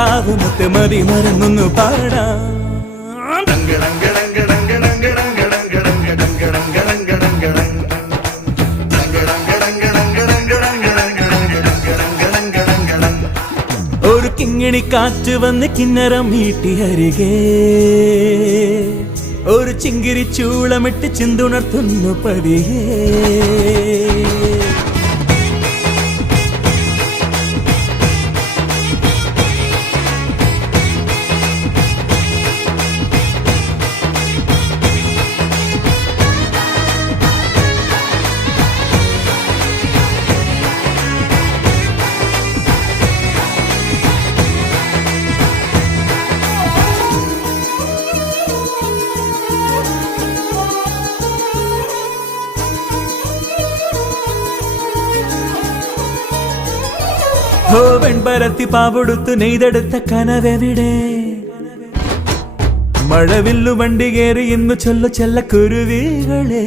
കിനാവ് മുത്തുമതി മറന്നൊന്നു പാടാം. ഒരു കിങ്ങിണി കാറ്റ് വന്ന് കിന്നരം മീട്ടി അരികെ ഒരു ചിങ്കിരി ചൂളമിട്ട് ചിന്തുണർത്തുന്നു പതിയെ. വെൺപരത്തി പാവെടുത്തു നെയ്തെടുത്ത കനവെവിടെ? മഴവില്ലു വണ്ടി കയറി ഇന്നു ചൊല്ലു ചെല്ല കുരുവികളെ.